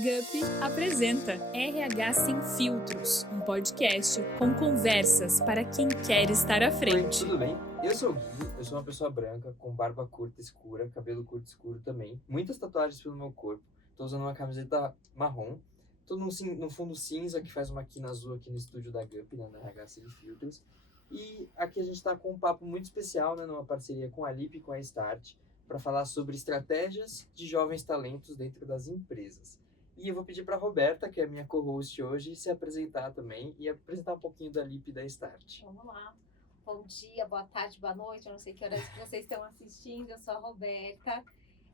GUP apresenta RH Sem Filtros, um podcast com conversas para quem quer estar à frente. Oi, tudo bem? Eu sou o Gui, eu sou uma pessoa branca, com barba curta escura, cabelo curto escuro também, muitas tatuagens pelo meu corpo, tô usando uma camiseta marrom, tô no fundo cinza que faz uma quina azul aqui no estúdio da GUP, né, na RH Sem Filtros, e aqui a gente tá com um papo muito especial, né, numa parceria com a Lip e com a Start, para falar sobre estratégias de jovens talentos dentro das empresas. E eu vou pedir para a Roberta, que é a minha co-host hoje, se apresentar também e apresentar um pouquinho da Lip e da Start. Vamos lá. Bom dia, boa tarde, boa noite. Eu não sei que horas que vocês estão assistindo. Eu sou a Roberta.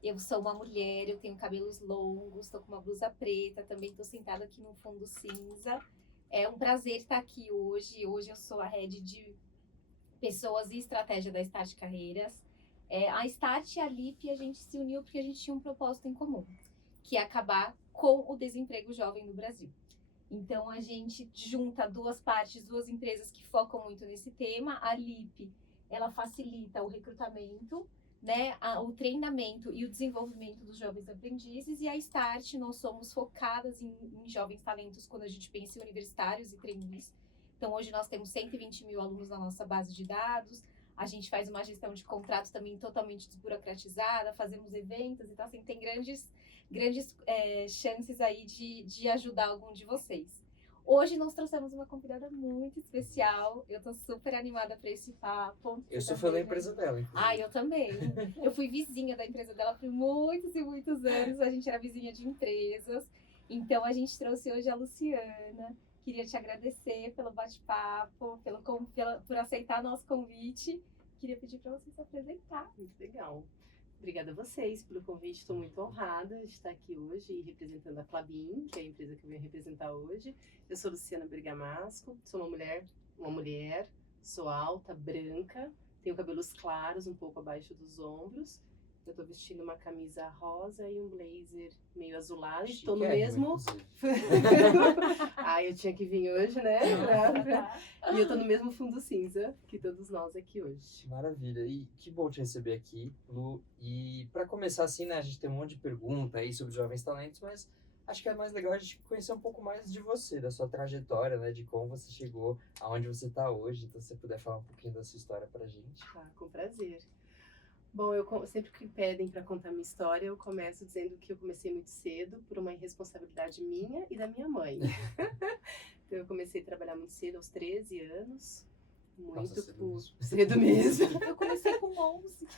Eu sou uma mulher, eu tenho cabelos longos, estou com uma blusa preta, também estou sentada aqui no fundo cinza. É um prazer estar aqui hoje. Hoje eu sou a head de pessoas e estratégia da Start Carreiras. A Start e a Lip, a gente se uniu porque a gente tinha um propósito em comum, que é acabar com o desemprego jovem no Brasil. Então, a gente junta duas partes, duas empresas que focam muito nesse tema. A Lip, ela facilita o recrutamento, né, o treinamento e o desenvolvimento dos jovens aprendizes. E a Start, nós somos focadas em jovens talentos quando a gente pensa em universitários e trainees. Então, hoje nós temos 120 mil alunos na nossa base de dados. A gente faz uma gestão de contratos também totalmente desburocratizada, fazemos eventos. Então, assim, tem grandes chances aí de ajudar algum de vocês. Hoje nós trouxemos uma convidada muito especial. Eu tô super animada para esse papo. Eu sou fã da empresa dela, inclusive. Eu também. Eu fui vizinha da empresa dela por muitos e muitos anos. A gente era vizinha de empresas. Então, a gente trouxe hoje a Luciana. Queria te agradecer pelo bate-papo, por aceitar nosso convite. Queria pedir para você se apresentar. Muito legal. Obrigada a vocês pelo convite, estou muito honrada de estar aqui hoje representando a Klabin, que é a empresa que eu venho representar hoje. Eu sou Luciana Bergamasco, sou uma mulher, sou alta, branca, tenho cabelos claros, um pouco abaixo dos ombros. Eu estou vestindo uma camisa rosa e um blazer meio azulado. Estou no mesmo... Eu tinha que vir hoje, né? E eu estou no mesmo fundo cinza que todos nós aqui hoje. Maravilha. E que bom te receber aqui, Lu. E para começar assim, né, a gente tem um monte de pergunta aí sobre jovens talentos, mas acho que é mais legal a gente conhecer um pouco mais de você, da sua trajetória, né, de como você chegou aonde você está hoje. Então, se você puder falar um pouquinho da sua história pra gente. Com prazer. Bom, sempre que pedem para contar minha história, eu começo dizendo que eu comecei muito cedo por uma irresponsabilidade minha e da minha mãe. Então, eu comecei a trabalhar muito cedo, aos 13 anos. Muito cedo mesmo. Eu comecei com 11.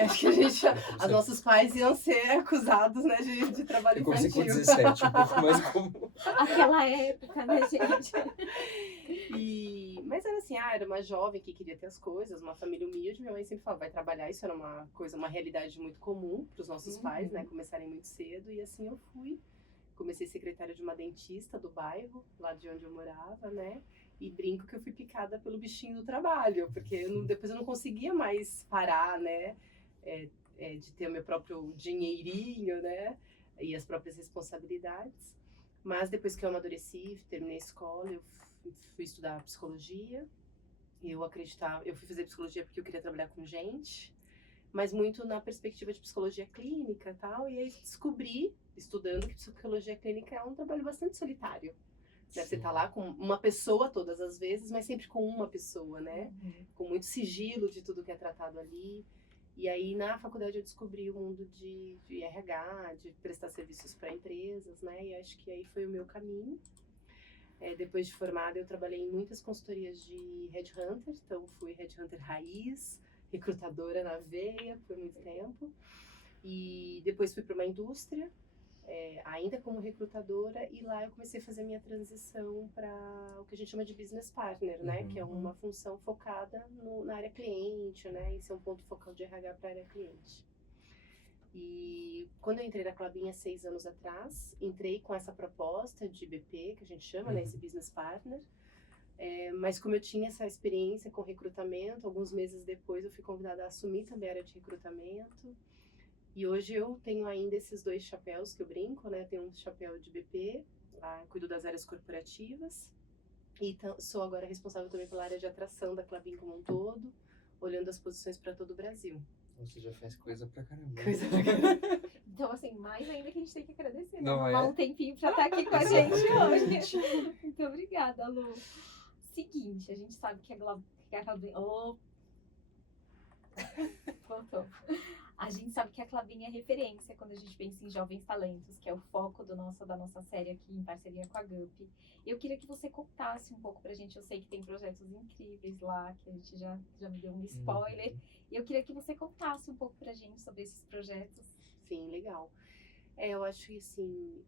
Acho que os nossos pais iam ser acusados, né, de trabalho infantil. Eu comecei com 17, um pouco mais comum. Aquela época, né, gente? Mas era assim, era uma jovem que queria ter as coisas, uma família humilde. Minha mãe sempre falava, vai trabalhar. Isso era uma realidade muito comum para os nossos pais, né, começarem muito cedo. E assim eu fui. Comecei secretária de uma dentista do bairro, lá de onde eu morava, né? E brinco que eu fui picada pelo bichinho do trabalho, porque depois eu não conseguia mais parar, né? De ter o meu próprio dinheirinho, né? E as próprias responsabilidades. Mas depois que eu amadureci, terminei a escola, eu fui estudar psicologia. Eu fui fazer psicologia porque eu queria trabalhar com gente, mas muito na perspectiva de psicologia clínica e tal. E aí descobri, estudando, que psicologia clínica é um trabalho bastante solitário. Né? Você tá lá com uma pessoa todas as vezes, mas sempre com uma pessoa, né? Com muito sigilo de tudo que é tratado ali. E aí, na faculdade, eu descobri o mundo de RH, de prestar serviços para empresas, né? E acho que aí foi o meu caminho. Depois de formada, eu trabalhei em muitas consultorias de headhunter. Então, fui headhunter raiz, recrutadora na veia por muito tempo. E depois fui para uma indústria, ainda como recrutadora, e lá eu comecei a fazer minha transição para o que a gente chama de business partner, né? Que é uma função focada na área cliente, né? Esse é um ponto focal de RH para a área cliente. E quando eu entrei na Klabin há 6 anos atrás, entrei com essa proposta de BP, que a gente chama, né? Esse business partner. Mas como eu tinha essa experiência com recrutamento, alguns meses depois eu fui convidada a assumir também a área de recrutamento. E hoje eu tenho ainda esses 2 chapéus que eu brinco, né? Tenho um chapéu de BP, cuido das áreas corporativas. E sou agora responsável também pela área de atração da Klabin como um todo, olhando as posições para todo o Brasil. Você já faz coisa pra caramba. Coisa Então, assim, mais ainda que a gente tem que agradecer, né? Não Arrumar é? um tempinho pra estar aqui com a gente hoje. Muito obrigada, Lu. Seguinte, a gente sabe que a Clabin... Oh. Voltou. A gente sabe que a Clabin é referência quando a gente pensa em jovens talentos, que é o foco da nossa série aqui em parceria com a GUP. Eu queria que você contasse um pouco pra gente. Eu sei que tem projetos incríveis lá, que a gente já me deu um spoiler. E eu queria que você contasse um pouco pra gente sobre esses projetos. Sim, legal. Eu acho que assim,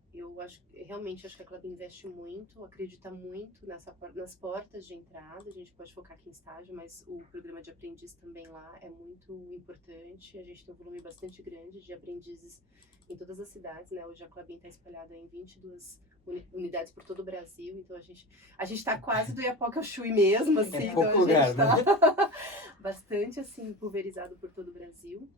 realmente acho que a Clabin investe muito, acredita muito nas portas de entrada. A gente pode focar aqui em estágio, mas o programa de aprendiz também lá é muito importante. A gente tem um volume bastante grande de aprendizes em todas as cidades, né? Hoje a Clabin está espalhada em 22 unidades por todo o Brasil, então a gente tá quase do Iapoca ao Chuí mesmo, assim. É pouco então lugar, a gente tá bastante assim pulverizado por todo o Brasil.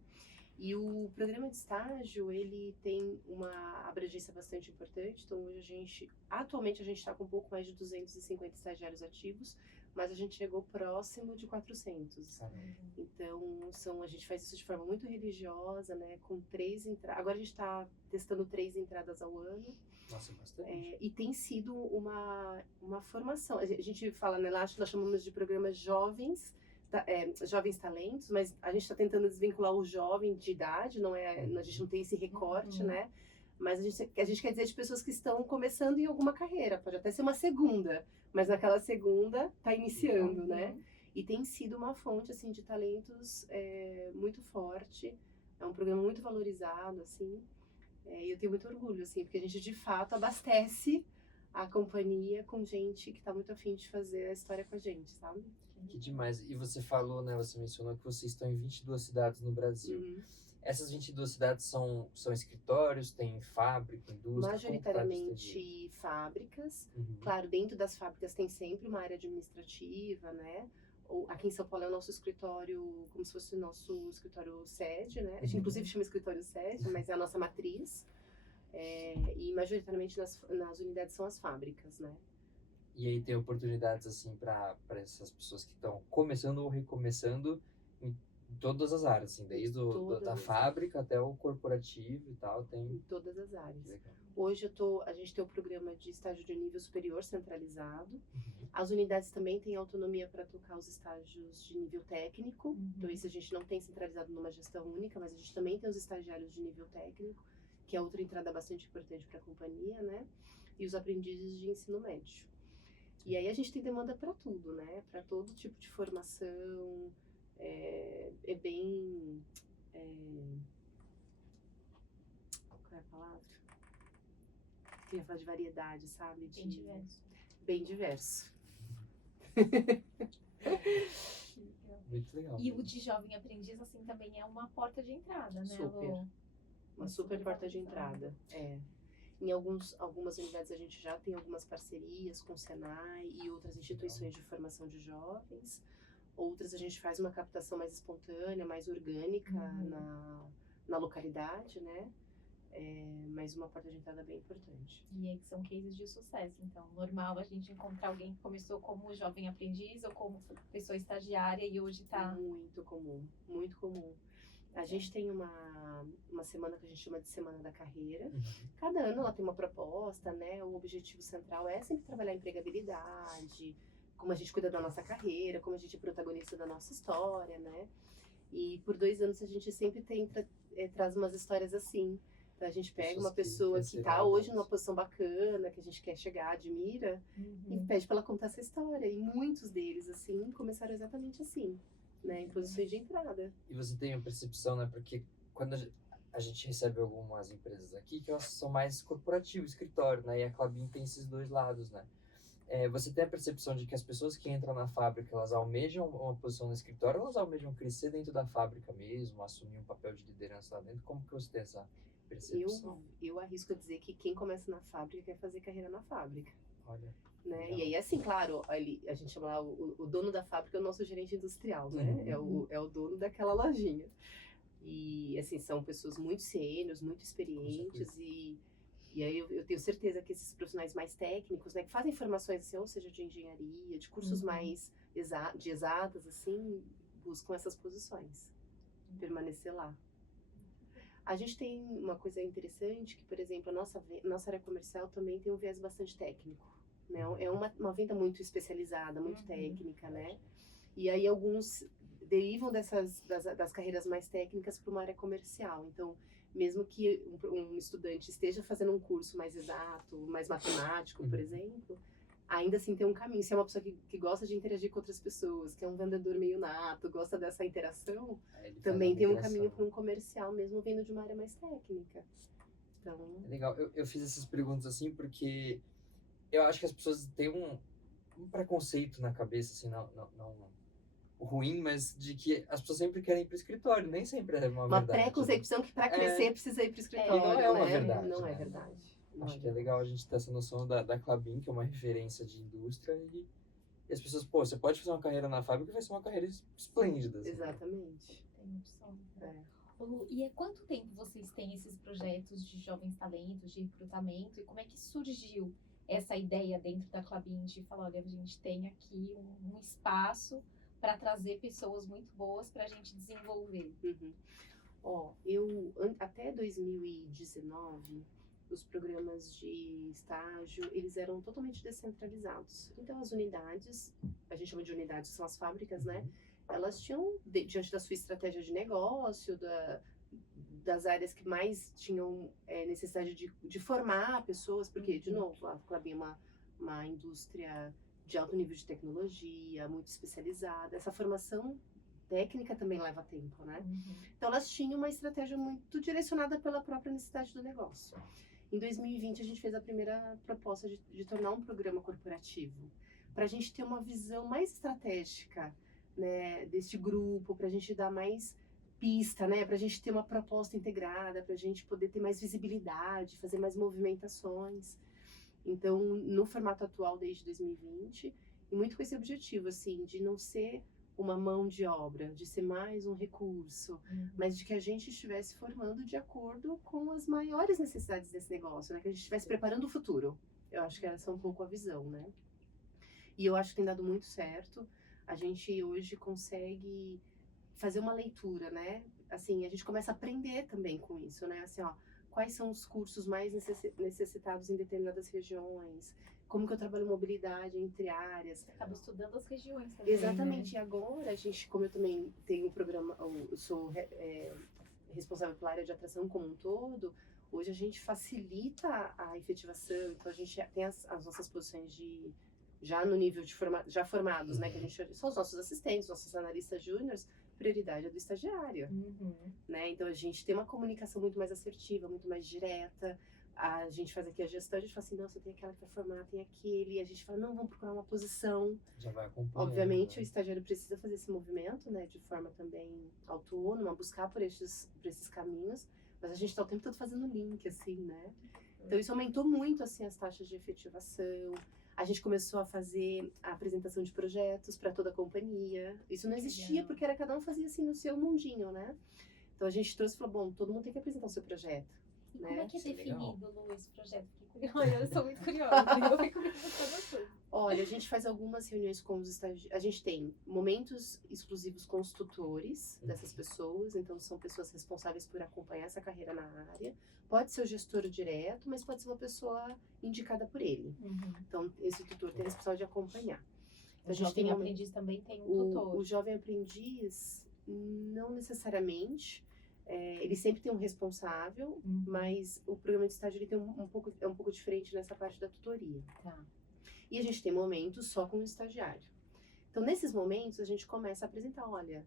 E o programa de estágio, ele tem uma abrangência bastante importante. Então, hoje atualmente a gente está com um pouco mais de 250 estagiários ativos, mas a gente chegou próximo de 400. Então, a gente faz isso de forma muito religiosa, né? Com 3 entradas. Agora a gente está testando 3 entradas ao ano. Nossa, bastante. E tem sido uma formação. A gente fala, né? Lá nós chamamos de programas jovens talentos, mas a gente está tentando desvincular o jovem de idade, a gente não tem esse recorte, né? Mas a gente quer dizer de pessoas que estão começando em alguma carreira, pode até ser uma segunda, mas naquela segunda está iniciando, né? E tem sido uma fonte, assim, de talentos muito forte, é um programa muito valorizado, assim, e eu tenho muito orgulho, assim, porque a gente de fato abastece a companhia com gente que está muito afim de fazer a história com a gente, sabe? Que demais. E você falou, né, você mencionou que vocês estão em 22 cidades no Brasil. Essas 22 cidades são escritórios, tem fábrica, indústria? Majoritariamente fábricas. Claro, dentro das fábricas tem sempre uma área administrativa, né? Aqui em São Paulo é o nosso escritório, como se fosse o nosso escritório sede, né? A gente inclusive chama escritório sede, mas é a nossa matriz. E majoritariamente nas unidades são as fábricas, né? E aí tem oportunidades, assim, para essas pessoas que estão começando ou recomeçando em todas as áreas, assim, desde da fábrica até o corporativo e tal, tem... Em todas as áreas. Legal. Hoje a gente tem o programa de estágio de nível superior centralizado. As unidades também têm autonomia para tocar os estágios de nível técnico. Então isso a gente não tem centralizado numa gestão única, mas a gente também tem os estagiários de nível técnico, que é outra entrada bastante importante para a companhia, né? E os aprendizes de ensino médio. E aí a gente tem demanda para tudo, né? Para todo tipo de formação. É bem... Qual é a palavra? Queria falar de variedade, sabe? Bem diverso. Bem diverso. Muito legal. E o de jovem aprendiz, assim, também é uma porta de entrada, né, Super. Lu? Uma super porta de entrada. Em algumas unidades a gente já tem algumas parcerias com o Senai e outras instituições de formação de jovens. Outras a gente faz uma captação mais espontânea, mais orgânica na localidade, né? Mas uma porta de entrada bem importante. E aí que são cases de sucesso. Então, normal a gente encontrar alguém que começou como jovem aprendiz ou como pessoa estagiária e hoje está... Muito comum, muito comum. A gente tem uma semana que a gente chama de Semana da Carreira. Cada ano ela tem uma proposta, né? O objetivo central é sempre trabalhar a empregabilidade, como a gente cuida da nossa carreira, como a gente é protagonista da nossa história, né? E por 2 anos a gente sempre traz umas histórias assim. Então a gente pega uma pessoa que está hoje numa posição bacana, que a gente quer chegar, admira, e pede para ela contar essa história. E muitos deles, assim, começaram exatamente assim, né? Em posições de entrada. E você tem a percepção, né? Porque quando a gente recebe algumas empresas aqui que elas são mais corporativo, escritório, né? E a Clabin tem esses 2 lados, né? Você tem a percepção de que as pessoas que entram na fábrica, elas almejam uma posição no escritório ou elas almejam crescer dentro da fábrica mesmo, assumir um papel de liderança lá dentro? Como que você tem essa percepção? Eu arrisco a dizer que quem começa na fábrica quer fazer carreira na fábrica. Olha. Né? E aí, assim, claro, a gente chama lá o dono da fábrica é o nosso gerente industrial, né? É o dono daquela lojinha. E, assim, são pessoas muito sêniores, muito experientes e aí eu tenho certeza que esses profissionais mais técnicos, né, que fazem formações, assim, ou seja, de engenharia, de cursos mais de exatas, assim, buscam essas posições. permanecer lá. A gente tem uma coisa interessante que, por exemplo, a nossa área comercial também tem um viés bastante técnico, né? É uma venda muito especializada, muito técnica, né? E aí alguns derivam das carreiras mais técnicas para uma área comercial. Então, mesmo que um estudante esteja fazendo um curso mais exato, mais matemático, por exemplo, ainda assim tem um caminho. Se é uma pessoa que gosta de interagir com outras pessoas, que é um vendedor meio nato, gosta dessa interação, também tem um caminho para um comercial, mesmo vindo de uma área mais técnica. Então... É legal. Eu fiz essas perguntas assim porque eu acho que as pessoas têm um preconceito na cabeça, assim, não ruim, mas de que as pessoas sempre querem ir pro escritório, nem sempre é uma verdade. Uma pré-concepção que para crescer precisa ir pro escritório, e não é uma né? verdade. Não é né? verdade. Acho que é legal a gente ter essa noção da Klabin, que é uma referência de indústria, e as pessoas, pô, você pode fazer uma carreira na fábrica que vai ser uma carreira esplêndida. Assim, exatamente. Tem opção. É. Ô, Lu, e há quanto tempo vocês têm esses projetos de jovens talentos, de recrutamento, e como é que surgiu essa ideia dentro da Klabin de falar, olha, a gente tem aqui um espaço para trazer pessoas muito boas para a gente desenvolver? Ó, até 2019, os programas de estágio, eles eram totalmente descentralizados. Então, as unidades, a gente chama de unidades, são as fábricas, né? Elas tinham, diante da sua estratégia de negócio, das áreas que mais tinham necessidade de formar pessoas, porque, de novo, a Klabin é uma indústria de alto nível de tecnologia, muito especializada. Essa formação técnica também leva tempo, né? Então, elas tinham uma estratégia muito direcionada pela própria necessidade do negócio. Em 2020, a gente fez a primeira proposta de tornar um programa corporativo, para a gente ter uma visão mais estratégica, né, deste grupo, para a gente dar mais pista, né, para a gente ter uma proposta integrada, para a gente poder ter mais visibilidade, fazer mais movimentações. Então, no formato atual, desde 2020, e muito com esse objetivo, assim, de não ser uma mão de obra, de ser mais um recurso, mas de que a gente estivesse formando de acordo com as maiores necessidades desse negócio, né? Que a gente estivesse preparando o futuro. Eu acho que essa é um pouco a visão, né? E eu acho que tem dado muito certo. A gente hoje consegue fazer uma leitura, né? Assim, a gente começa a aprender também com isso, né? Assim, ó, quais são os cursos mais necessitados em determinadas regiões, como que eu trabalho mobilidade entre áreas. Você acaba estudando as regiões também. Exatamente, né? E agora a gente, como eu também tenho o programa, eu sou responsável pela área de atração como um todo, hoje a gente facilita a efetivação, então a gente tem as nossas posições já no nível de já formados, né, que a gente são os nossos assistentes, nossos analistas júniores, prioridade é do estagiário, né? Então a gente tem uma comunicação muito mais assertiva, muito mais direta. A gente faz aqui a gestão, a gente fala assim, nossa, tem aquela que vai formar, tem aquele, e a gente fala, não, vamos procurar uma posição. Já vai acompanhando. Obviamente, né? o estagiário precisa fazer esse movimento, né, de forma também autônoma, buscar por esses caminhos, mas a gente está o tempo todo fazendo link, assim, né? Então isso aumentou muito, assim, as taxas de efetivação. A gente começou a fazer a apresentação de projetos para toda a companhia. Isso não existia porque era cada um fazia assim no seu mundinho, né? Então a gente trouxe e falou, bom, todo mundo tem que apresentar o seu projeto. E né? como é que é Isso é legal. definido, Lu, esse projeto? Fiquei curiosa, eu sou muito curiosa, eu fico pensando tudo. Olha, a gente faz algumas reuniões com os estagiários. A gente tem momentos exclusivos com os tutores dessas pessoas, então são pessoas responsáveis por acompanhar essa carreira na área. Pode ser o gestor direto, mas pode ser uma pessoa indicada por ele. Então, esse tutor tem a responsabilidade de acompanhar. Então, O jovem aprendiz também tem um tutor. O jovem aprendiz, não necessariamente. Ele sempre tem um responsável, mas o programa de estágio ele tem é um pouco diferente nessa parte da tutoria. Tá. E a gente tem momentos só com o estagiário. Então, nesses momentos, a gente começa a apresentar, olha,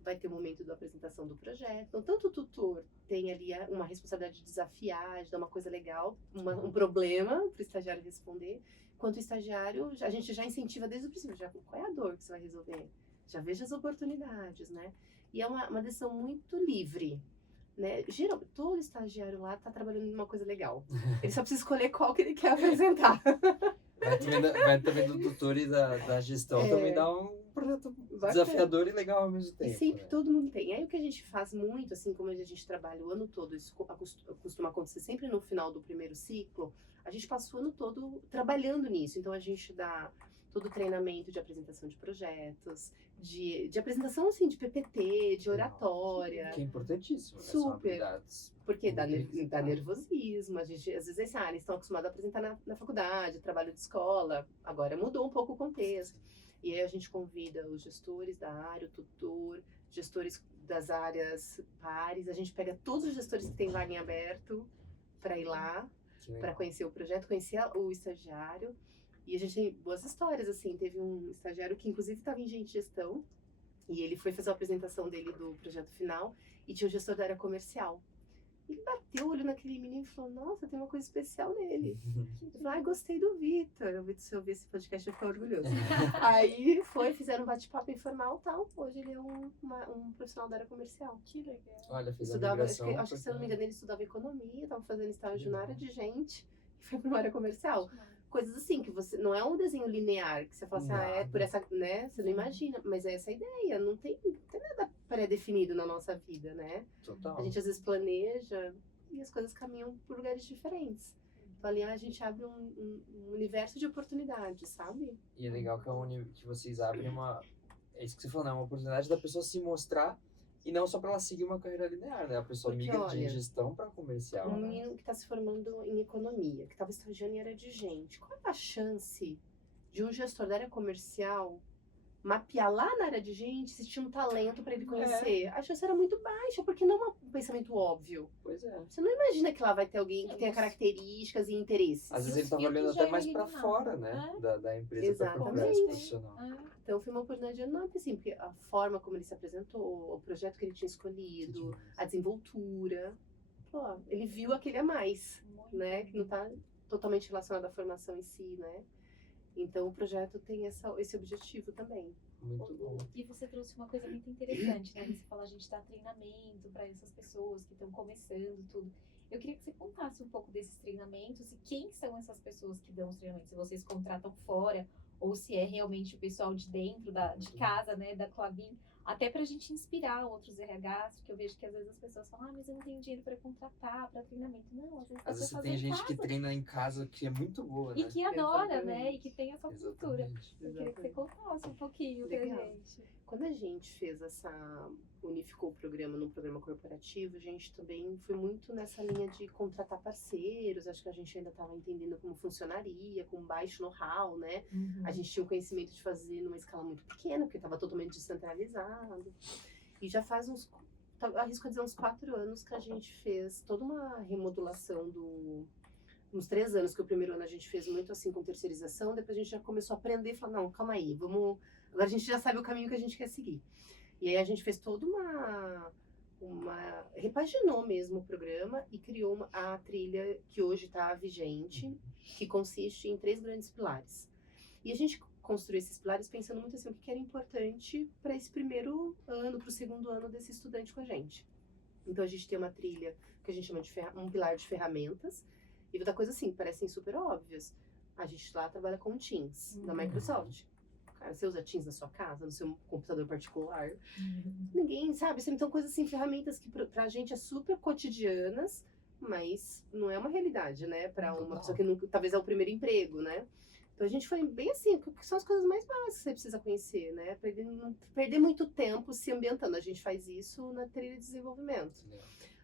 vai ter o momento da apresentação do projeto. Então, tanto o tutor tem ali uma responsabilidade de desafiar, de dar uma coisa legal, um problema para o estagiário responder, quanto o estagiário, a gente já incentiva desde o princípio, já, qual é a dor que você vai resolver? Já veja as oportunidades, né? E é uma decisão muito livre, né? Geralmente, todo estagiário lá está trabalhando em uma coisa legal. Ele só precisa escolher qual que ele quer apresentar. Vai também do tutor e da gestão também dar um projeto desafiador e legal ao mesmo tempo. E sempre né? todo mundo tem. Aí o que a gente faz muito, assim, como a gente trabalha o ano todo, isso costuma acontecer sempre no final do primeiro ciclo, a gente passa o ano todo trabalhando nisso. Então a gente dá todo o treinamento de apresentação de projetos, de apresentação, assim, de PPT, de oratória. Que é importantíssimo, né? São Super. habilidades Porque dá fundamentais. nervosismo, a gente, às vezes, eles estão acostumados a apresentar na faculdade, trabalho de escola, agora mudou um pouco o contexto. E aí a gente convida os gestores da área, o tutor, gestores das áreas pares, a gente pega todos os gestores que têm vaga em aberto para ir lá, Que legal. para conhecer o projeto, conhecer o estagiário. E a gente tem boas histórias, assim, teve um estagiário que inclusive estava em gente gestão, e ele foi fazer a apresentação dele do projeto final, e tinha o gestor da área comercial. Ele bateu o olho naquele menino e falou, nossa, tem uma coisa especial nele. Ele falou, ai, gostei do Vitor. Se eu ouvir esse podcast, eu fico orgulhoso. Aí fizeram um bate-papo informal e tal. Hoje ele é um profissional da área comercial. Que legal. Olha, fez a Estudava, migração. acho que se eu não me engano, ele estudava economia, estava fazendo estágio na área Legal. de gente e foi para uma área comercial. Coisas assim, que você não é um desenho linear, que você fala assim, é por essa, né? Você não imagina, mas é essa a ideia, não tem nada pré-definido na nossa vida, né? Total. A gente às vezes planeja e as coisas caminham por lugares diferentes. Então ali a gente abre um universo de oportunidades, sabe? E é legal que vocês abrem uma... É isso que você falou, né? Uma oportunidade da pessoa se mostrar e não só para ela seguir uma carreira linear, né? A pessoa Porque, migra de olha, gestão para comercial. Um né? menino que está se formando em economia, que estava estagiando em área de gente, qual é a chance de um gestor da área comercial mapear lá na área de gente se tinha um talento para ele conhecer? A chance era muito baixa, porque não é um pensamento óbvio. Pois é. Você não imagina que lá vai ter alguém que tenha características e interesses. Às vezes ele os tava olhando filtros até já mais iam para eliminar. fora, né? Da empresa para procurar Exatamente. esse profissional. Então foi uma oportunidade enorme, assim, porque a forma como ele se apresentou, o projeto que ele tinha Que escolhido, demais. a desenvoltura. Pô, ele viu aquele a mais, né? Que não está totalmente relacionado à formação em si, né? Então o projeto tem esse objetivo também. Muito bom. E você trouxe uma coisa muito interessante, né? Você fala, a gente dá treinamento para essas pessoas que estão começando tudo. Eu queria que você contasse um pouco desses treinamentos e quem são essas pessoas que dão os treinamentos. Se vocês contratam fora ou se é realmente o pessoal de dentro de casa, né, da Klabin. Até pra gente inspirar outros RHs, porque eu vejo que às vezes as pessoas falam, mas eu não tenho dinheiro pra contratar, pra treinamento. Não, às vezes Às vezes você tem em gente casa. que treina em casa que é muito boa, né? E que adora, Exatamente. né? E que tem essa cultura. Exatamente. Eu queria que você contasse um pouquinho pra Legal. gente. Quando a gente unificou o programa num programa corporativo, a gente também foi muito nessa linha de contratar parceiros. Acho que a gente ainda estava entendendo como funcionaria, com baixo know-how, né? A gente tinha o conhecimento de fazer numa escala muito pequena, porque estava totalmente descentralizado. E já faz arrisco a dizer, uns 4 anos que a gente fez toda uma remodulação uns 3 anos, que o primeiro ano a gente fez muito assim com terceirização, depois a gente já começou a aprender e falou, não, calma aí, agora a gente já sabe o caminho que a gente quer seguir. E aí a gente fez toda repaginou mesmo o programa e criou a trilha que hoje está vigente, que consiste em 3 grandes pilares. E a gente construiu esses pilares pensando muito assim, o que era importante para esse primeiro ano, para o segundo ano desse estudante com a gente. Então a gente tem uma trilha que a gente chama de um pilar de ferramentas, e outra coisa assim, parecem super óbvias. A gente lá trabalha com Teams, da Microsoft. Cara, você usa Teams na sua casa, no seu computador particular. Ninguém sabe. Então, coisas assim, ferramentas que pra gente é super cotidianas, mas não é uma realidade, né? Pra uma pessoa que nunca, talvez é o primeiro emprego, né? Então a gente foi bem assim, que são as coisas mais básicas que você precisa conhecer, né? Pra ele não perder muito tempo se ambientando. A gente faz isso na trilha de desenvolvimento.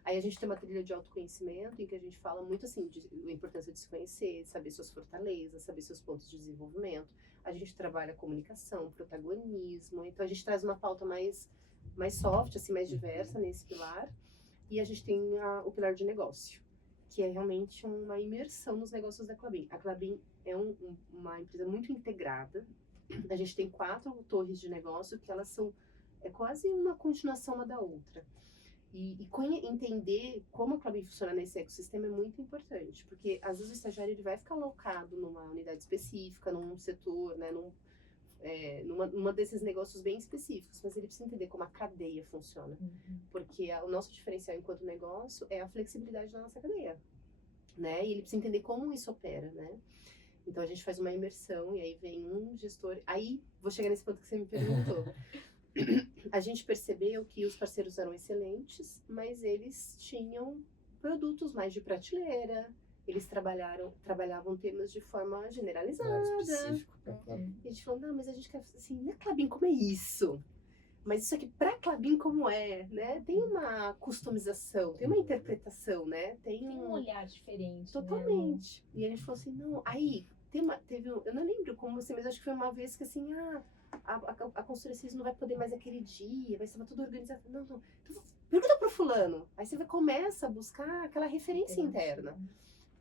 Aí a gente tem uma trilha de autoconhecimento em que a gente fala muito assim, a importância de se conhecer, saber suas fortalezas, saber seus pontos de desenvolvimento. A gente trabalha comunicação, protagonismo, então a gente traz uma pauta mais soft, assim, mais diversa nesse pilar. E a gente tem o pilar de negócio, que é realmente uma imersão nos negócios da Klabin. A Klabin é uma empresa muito integrada. A gente tem 4 torres de negócio que elas é quase uma continuação uma da outra. E entender como a Klabin funciona nesse ecossistema é muito importante, porque às vezes o estagiário ele vai ficar alocado numa unidade específica, num setor, né, numa desses negócios bem específicos, mas ele precisa entender como a cadeia funciona, porque o nosso diferencial enquanto negócio é a flexibilidade da nossa cadeia, né, e ele precisa entender como isso opera, né. Então a gente faz uma imersão e aí vem um gestor, aí vou chegar nesse ponto que você me perguntou. A gente percebeu que os parceiros eram excelentes, mas eles tinham produtos mais de prateleira, eles trabalhavam temas de forma Não era generalizada. específico pra Klabin. E a gente falou, não, mas a gente quer, assim, não é Klabin como é isso? Mas isso aqui pra Klabin como é, né? Tem uma customização, tem uma interpretação, né? Tem um olhar diferente, né? Totalmente. E a gente falou assim, não, aí eu não lembro como você, mas acho que foi uma vez que assim, a consultoria Cis não vai poder mais aquele dia, vai estar tudo organizado. Não. Então, pergunta pro fulano. Aí você começa a buscar aquela referência interna.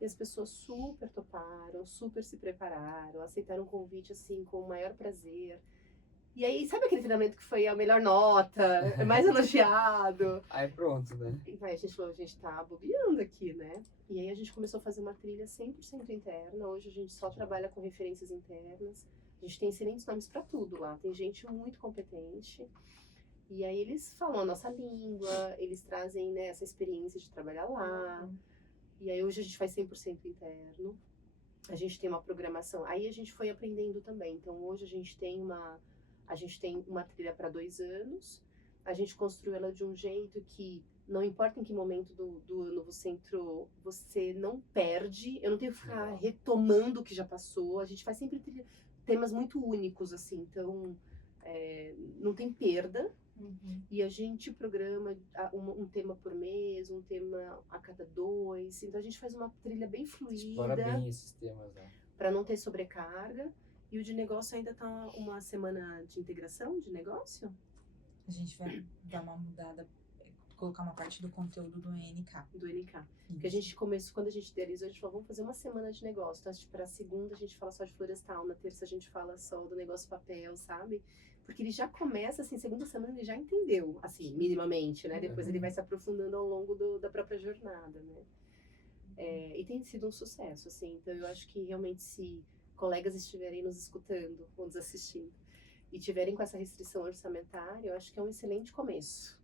E as pessoas super toparam, super se prepararam, aceitaram o convite assim com o maior prazer. E aí, sabe aquele treinamento que foi a melhor nota, mais elogiado? Aí pronto, né? E aí a gente falou, a gente tá bobeando aqui, né? E aí a gente começou a fazer uma trilha 100% interna. Hoje a gente só trabalha com referências internas. A gente tem excelentes nomes para tudo lá. Tem gente muito competente. E aí eles falam a nossa língua, eles trazem, né, essa experiência de trabalhar lá. E aí hoje a gente faz 100% interno. A gente tem uma programação. Aí a gente foi aprendendo também. Então hoje a gente tem uma trilha para 2 anos. A gente construiu ela de um jeito que não importa em que momento do ano você entrou, você não perde. Eu não tenho que ficar retomando o que já passou. A gente faz sempre temas muito únicos, assim. Então, não tem perda. E a gente programa um tema por mês, um tema a cada 2. Então, a gente faz uma trilha bem fluida. Explora bem esses temas, né? Para não ter sobrecarga. E o de negócio ainda tá uma semana de integração de negócio. A gente vai dar uma mudada, colocar uma parte do conteúdo do NK. Do NK. Porque a gente começou, quando a gente idealizou, a gente falou, vamos fazer uma semana de negócio. Então, para a segunda a gente fala só de florestal, na terça a gente fala só do negócio papel, sabe? Porque ele já começa, assim, segunda semana ele já entendeu, assim, minimamente, né? Depois ele vai se aprofundando ao longo da própria jornada, né? E tem sido um sucesso, assim. Então, eu acho que realmente se colegas estiverem nos escutando ou nos assistindo e tiverem com essa restrição orçamentária, eu acho que é um excelente começo.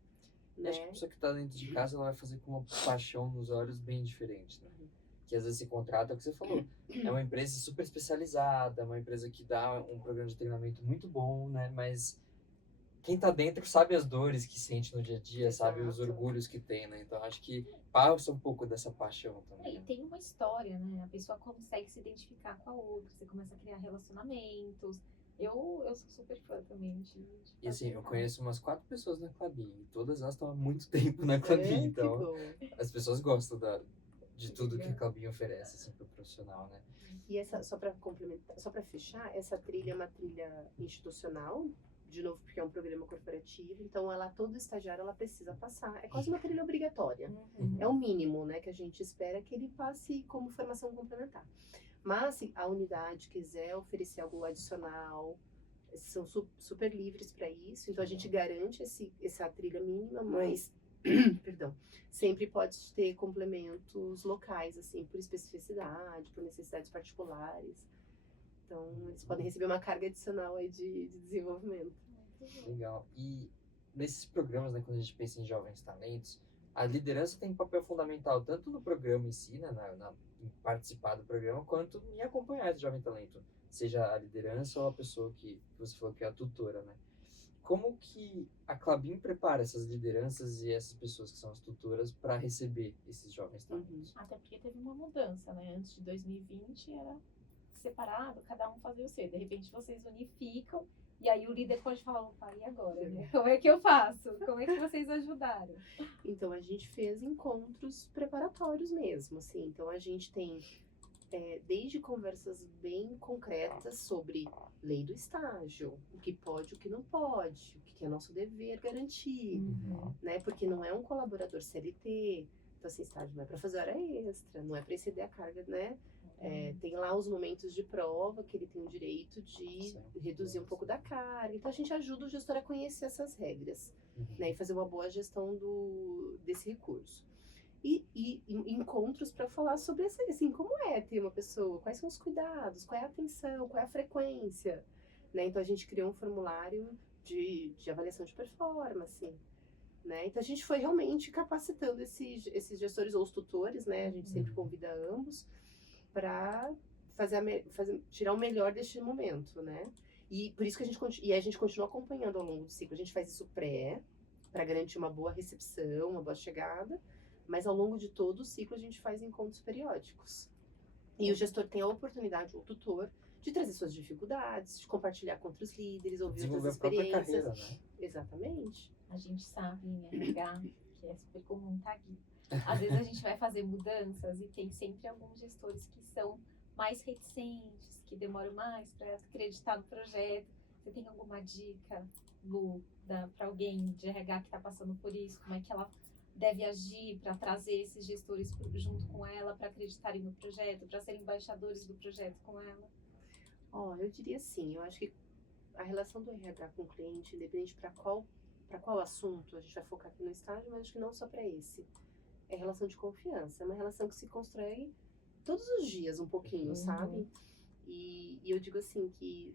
Né? Acho que a pessoa que tá dentro de casa, ela vai fazer com uma paixão nos olhos bem diferente, né? Que às vezes se contrata, é o que você falou, é uma empresa super especializada, uma empresa que dá um programa de treinamento muito bom, né? Mas quem tá dentro sabe as dores que sente no dia a dia, sabe os orgulhos que tem, né? Então acho que passa um pouco dessa paixão também. E tem uma história, né? A pessoa consegue se identificar com a outra, você começa a criar relacionamentos. Eu sou super fã também E assim, eu conheço umas 4 pessoas na Klabin, e todas elas estão há muito tempo na Klabin, então as pessoas gostam de tudo que a Klabin oferece, assim, pro profissional, né? E essa, só para complementar, só para fechar, essa trilha é uma trilha institucional, de novo, porque é um programa corporativo, então todo estagiário ela precisa passar, é quase uma trilha obrigatória. É o mínimo, né, que a gente espera que ele passe como formação complementar. Mas se a unidade quiser oferecer algo adicional, são super livres para isso, então a gente garante essa trilha mínima, mas perdão, sempre pode ter complementos locais, assim, por especificidade, por necessidades particulares. Então, eles podem receber uma carga adicional aí de desenvolvimento. Legal. E nesses programas, né, quando a gente pensa em jovens talentos, a liderança tem um papel fundamental, tanto no programa em si, né, em participar do programa, quanto em acompanhar esse jovem talento, seja a liderança ou a pessoa que você falou que é a tutora, né? Como que a Klabin prepara essas lideranças e essas pessoas que são as tutoras para receber esses jovens talentos? Até porque teve uma mudança, né? Antes de 2020 era separado, cada um fazia o seu. De repente vocês unificam e aí o líder pode falar, opa, e agora, né? Como é que eu faço? Como é que vocês ajudaram? Então, a gente fez encontros preparatórios mesmo, assim. Então, a gente tem desde conversas bem concretas sobre lei do estágio, o que pode, o que não pode, o que é nosso dever garantir, né? Porque não é um colaborador CLT, então assim, estágio não é para fazer hora extra, não é para exceder a carga, né? Tem lá os momentos de prova que ele tem o direito de reduzir um pouco da carga. Então a gente ajuda o gestor a conhecer essas regras, né? E fazer uma boa gestão desse recurso. E encontros para falar sobre assim, como é ter uma pessoa, quais são os cuidados, qual é a atenção, qual é a frequência, né? Então a gente criou um formulário de avaliação de performance, né? Então a gente foi realmente capacitando esses gestores ou os tutores, né? A gente sempre convida ambos para tirar o melhor deste momento, né? E por isso que a gente continua acompanhando ao longo do ciclo. A gente faz isso para garantir uma boa recepção, uma boa chegada, Mas ao longo de todo o ciclo a gente faz encontros periódicos. E o gestor tem a oportunidade, ou o tutor, de trazer suas dificuldades, de compartilhar com outros líderes, ouvir Desenvolver outras a própria experiências. carreira, né? Exatamente. A gente sabe em RH, que é super comum, tá, Gui? Às vezes a gente vai fazer mudanças e tem sempre alguns gestores que são mais reticentes, que demoram mais para acreditar no projeto. Você tem alguma dica, Lu, para alguém de RH que está passando por isso? Como é que ela deve agir para trazer esses gestores junto com ela, para acreditarem no projeto, para serem embaixadores do projeto com ela? Eu diria assim, eu acho que a relação do RH com o cliente, independente para qual assunto, a gente vai focar aqui no estágio, mas acho que não só para esse. É relação de confiança, é uma relação que se constrói todos os dias um pouquinho, sabe? E eu digo assim que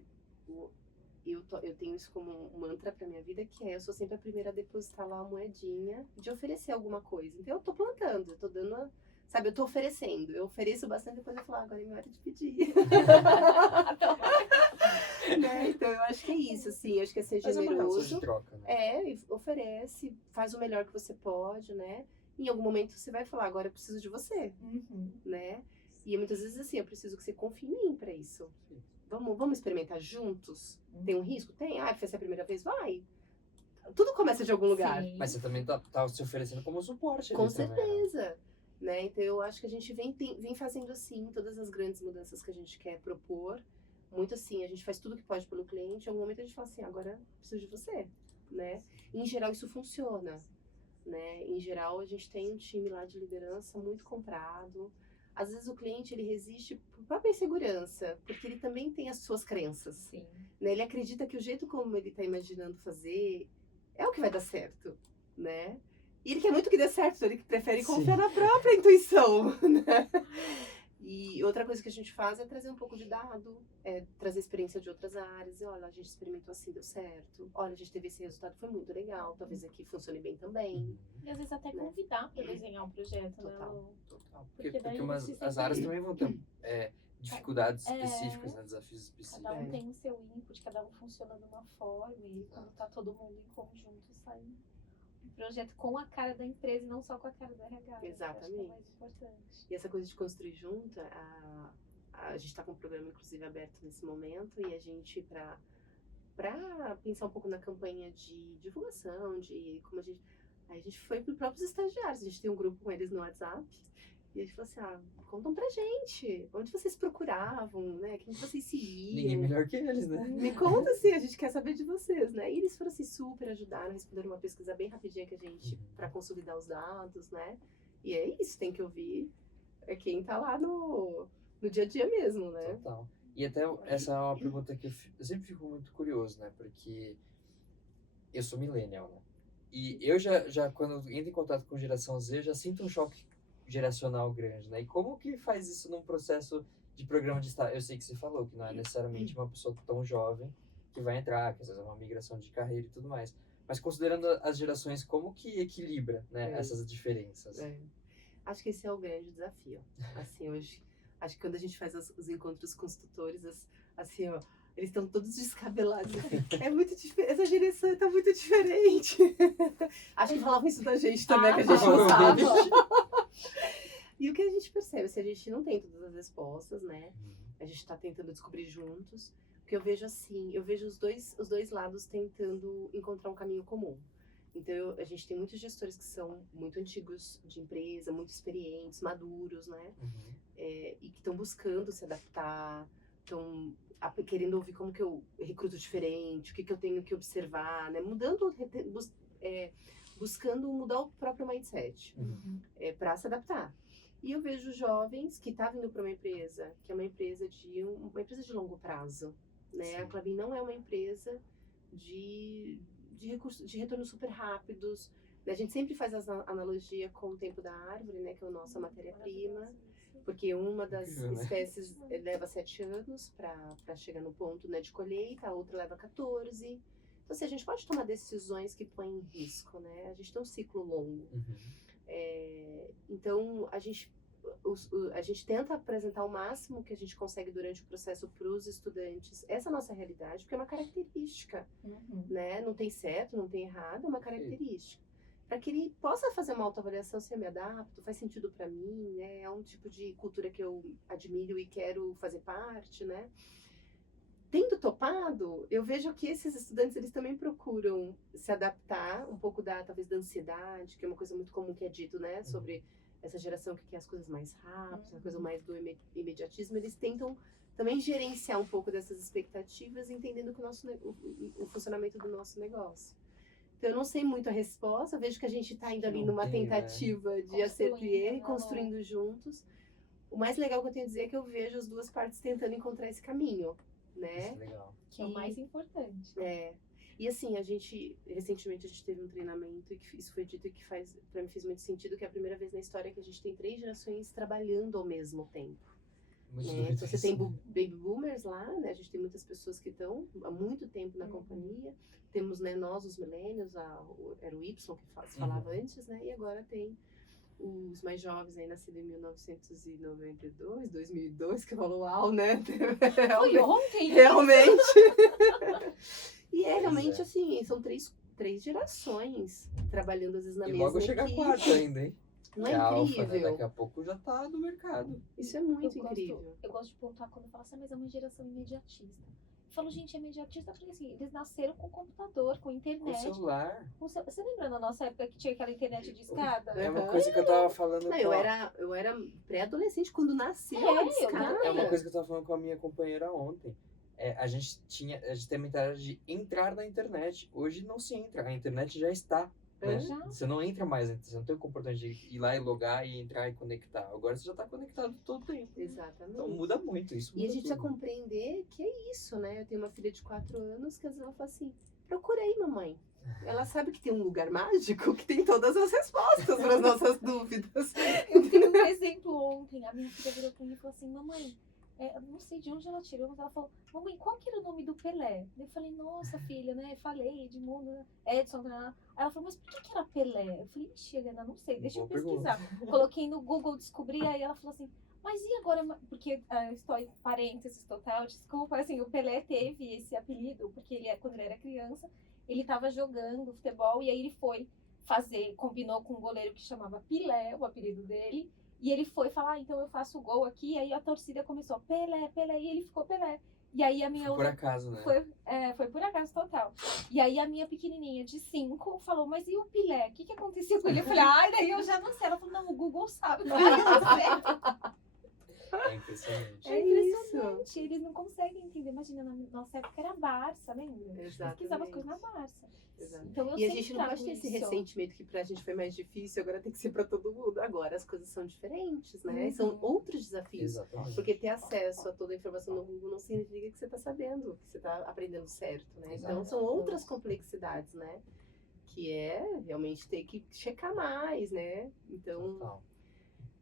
eu tenho isso como um mantra pra minha vida, que é eu sou sempre a primeira a depositar lá a moedinha de oferecer alguma coisa. Então eu tô plantando, eu tô dando, sabe, eu tô oferecendo. Eu ofereço bastante, depois eu falo, agora é minha hora de pedir. Né? Então eu acho que é isso, assim, eu acho que é ser Mas é uma relação generoso. de troca, né? E oferece, faz o melhor que você pode, né? Em algum momento você vai falar, agora eu preciso de você, né? E muitas vezes assim, eu preciso que você confie em mim pra isso. Sim. Vamos experimentar juntos? Tem um risco? Tem. Vai ser a primeira vez? Vai. Tudo começa de algum lugar. Sim. Mas você também tá se oferecendo como suporte Com ali também, né? certeza. Né? Então eu acho que a gente vem fazendo assim, todas as grandes mudanças que a gente quer propor. Muito assim, a gente faz tudo que pode pelo cliente. Em algum momento a gente fala assim, agora eu preciso de você, né? E, em geral isso funciona, né? Em geral a gente tem um time lá de liderança muito comprado. Às vezes o cliente ele resiste por própria insegurança, porque ele também tem as suas crenças, Sim. né? Ele acredita que o jeito como ele está imaginando fazer é o que vai dar certo, né? E ele quer muito que dê certo, então ele prefere confiar na própria intuição, né? E outra coisa que a gente faz é trazer um pouco de dado, trazer experiência de outras áreas. E, olha, a gente experimentou assim, deu certo. Olha, a gente teve esse resultado, foi muito legal. Talvez aqui funcione bem também. E às vezes até convidar para desenhar um projeto, Total. né, Lu? Total. Porque daí você As sempre- áreas também vão ter dificuldades É. específicas, né? Desafios específicos. Cada um tem o seu input, cada um funciona de uma forma. E quando tá todo mundo em conjunto, sai um projeto com a cara da empresa e não só com a cara da RH. né? Exatamente. Acho que é o mais importante. E essa coisa de construir junto, a gente está com um programa, inclusive, aberto nesse momento. E a gente, para pensar um pouco na campanha de divulgação, de como a gente foi para os próprios estagiários. A gente tem um grupo com eles no WhatsApp. E a gente falou assim, contam pra gente, onde vocês procuravam, né? Quem vocês seguiam. Ninguém melhor que eles, né? Me conta assim, a gente quer saber de vocês, né? E eles foram assim, super ajudaram, responderam uma pesquisa bem rapidinha que a gente, pra consolidar os dados, né? E é isso, tem que ouvir quem tá lá no dia a dia mesmo, né? Total. E até essa é uma pergunta que eu sempre fico muito curioso, né? Porque eu sou millennial, né? E eu já quando entro em contato com geração Z, já sinto um choque geracional grande, né? E como que faz isso num processo de programa de estágio? Eu sei que você falou que não é necessariamente uma pessoa tão jovem que vai entrar, que às vezes é uma migração de carreira e tudo mais. Mas considerando as gerações, como que equilibra, né, essas diferenças? Acho que esse é o grande desafio. Assim, hoje, acho que quando a gente faz os encontros com os tutores, assim, ó, eles estão todos descabelados. Assim, é muito diferente, essa geração está muito diferente. Acho que falavam isso da gente também, que a gente não sabe. E o que a gente percebe, se a gente não tem todas as respostas, né? A gente está tentando descobrir juntos. Porque eu vejo assim, os dois lados tentando encontrar um caminho comum. Então, a gente tem muitos gestores que são muito antigos de empresa, muito experientes, maduros, né? E que estão buscando se adaptar, estão querendo ouvir como que eu recruto diferente, o que eu tenho que observar, né? Buscando mudar o próprio mindset para se adaptar. E eu vejo jovens que estão vindo para uma empresa, que é uma empresa de longo prazo, né? Sim. A Klabin não é uma empresa de recursos, de retornos super rápidos. A gente sempre faz essa analogia com o tempo da árvore, né? Que é a nossa matéria-prima. Porque uma das espécies leva 7 anos para chegar no ponto, né, de colheita, a outra leva 14. Então, assim, a gente pode tomar decisões que põem em risco, né? A gente tem um ciclo longo. Então, a gente tenta apresentar o máximo que a gente consegue durante o processo para os estudantes essa nossa realidade, porque é uma característica, né? Não tem certo, não tem errado, é uma característica. para que ele possa fazer uma autoavaliação se eu me adapto, faz sentido para mim, né? É um tipo de cultura que eu admiro e quero fazer parte, né? Tendo topado, eu vejo que esses estudantes, eles também procuram se adaptar um pouco talvez da ansiedade, que é uma coisa muito comum que é dito, né? Sobre essa geração que quer as coisas mais rápidas, a coisa mais do imediatismo. Eles tentam também gerenciar um pouco dessas expectativas, entendendo que o funcionamento do nosso negócio. Então, eu não sei muito a resposta, eu vejo que a gente está indo ali numa tentativa de acerto e erro, construindo juntos. O mais legal que eu tenho a dizer é que eu vejo as duas partes tentando encontrar esse caminho, né? Isso é legal. Que é o mais importante. E assim, recentemente a gente teve um treinamento, e que isso foi dito e que para mim fez muito sentido, que é a primeira vez na história que a gente tem 3 gerações trabalhando ao mesmo tempo. Então você tem baby boomers lá, né? A gente tem muitas pessoas que estão há muito tempo na companhia. Temos, né, nós, os millennials, era o Y que se falava antes, né? E agora tem os mais jovens aí, nascidos em 1992, 2002, que falou uau, né? Foi ontem! Realmente! E realmente assim, são três gerações trabalhando às vezes na mesma equipe. E logo chega a 4 ainda, hein? Não é incrível? Alpha, né? Daqui a pouco já tá no mercado. Isso é muito incrível. Eu gosto de pontuar quando fala assim, mas é uma geração imediatista. Eu falo, gente, é imediatista porque assim, eles nasceram com computador, com internet. Com celular. Você lembra na nossa época que tinha aquela internet de escada? É uma coisa que eu tava falando Não, eu era pré-adolescente quando nasceu a discada. É uma coisa que eu tava falando com a minha companheira ontem. A gente tem a mentalidade de entrar na internet. Hoje não se entra, a internet já está. Né? Você não entra mais, você não tem o comportamento de ir lá e logar e entrar e conectar. Agora você já está conectado todo o tempo. Exatamente. Então muda muito isso. E a gente precisa compreender que é isso, né? Eu tenho uma filha de 4 anos que às vezes ela fala assim, procura aí, mamãe. Ela sabe que tem um lugar mágico que tem todas as respostas para as nossas dúvidas. Eu tenho um exemplo ontem, a minha filha virou para mim e falou assim, mamãe, eu não sei de onde ela tirou, mas ela falou, mamãe, qual que era o nome do Pelé? Eu falei, nossa filha, né? Falei, Edmundo, Edson, aí ela falou, mas por que era Pelé? Eu falei, ixi, Helena, não sei, deixa eu pesquisar. Coloquei no Google, descobri, aí ela falou assim, mas e agora? Porque, estou em parênteses total, desculpa, assim, o Pelé teve esse apelido, porque quando ele era criança, ele estava jogando futebol, e aí ele foi combinou com um goleiro que chamava Pelé, o apelido dele, e ele foi falar, então eu faço o gol aqui, e aí a torcida começou, Pelé, e ele ficou Pelé. E aí a minha foi por acaso, né? Foi por acaso total. E aí a minha pequenininha de 5 falou, mas e o Pelé? O que aconteceu com ele? Eu falei, daí eu já não sei. Ela falou, não, o Google sabe. É impressionante. É impressionante. Isso. Eles não conseguem entender. Imagina, na nossa época era Barça, lembra? Exatamente. Pesquisava as coisas na Barça. Então, e a gente não pode ter esse ressentimento que pra gente foi mais difícil, agora tem que ser pra todo mundo. Agora as coisas são diferentes, né? São outros desafios. Exatamente. Porque ter acesso a toda a informação no Google não significa que você tá sabendo, que você tá aprendendo certo, né? Então são outras complexidades, né? Que realmente ter que checar mais, né? Então